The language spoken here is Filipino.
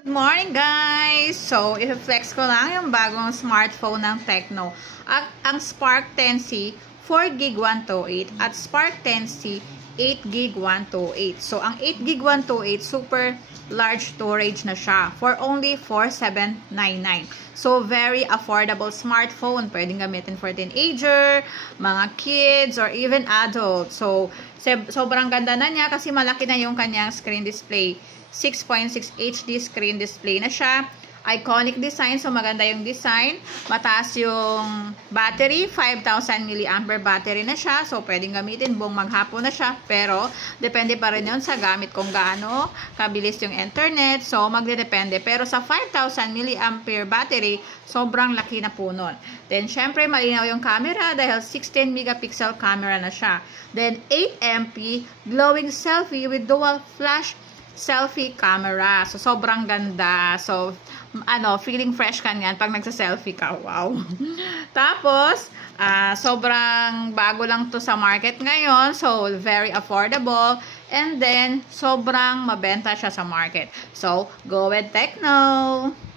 Good morning guys! So, i-flex ko lang yung bagong smartphone ng Tecno. Ang Spark 10C 4GB 128 at Spark 10C 8GB 128. So, ang 8GB 128 super large storage na siya for only 4,799. So, very affordable smartphone. Pwedeng gamitin for teenager, mga kids, or even adults. So, sobrang ganda na niya kasi malaki na yung kanyang screen display. 6.6 HD screen display na siya. Iconic design, so maganda yung design. Mataas yung battery, 5,000 mAh battery na siya. So, pwedeng gamitin buong maghapon na siya. Pero, depende pa rin yun sa gamit kung gaano kabilis yung internet. So, magdedepende. Pero sa 5,000 mAh battery, sobrang laki na po nun. Then, syempre, malinaw yung camera dahil 16 megapixel camera na siya. Then, 8MP glowing selfie with dual flash selfie camera. So, sobrang ganda. So, feeling fresh ka niyan pag nagsa-selfie ka. Wow. Tapos, sobrang bago lang to sa market ngayon. So, very affordable. And then, sobrang mabenta siya sa market. So, go with Tecno!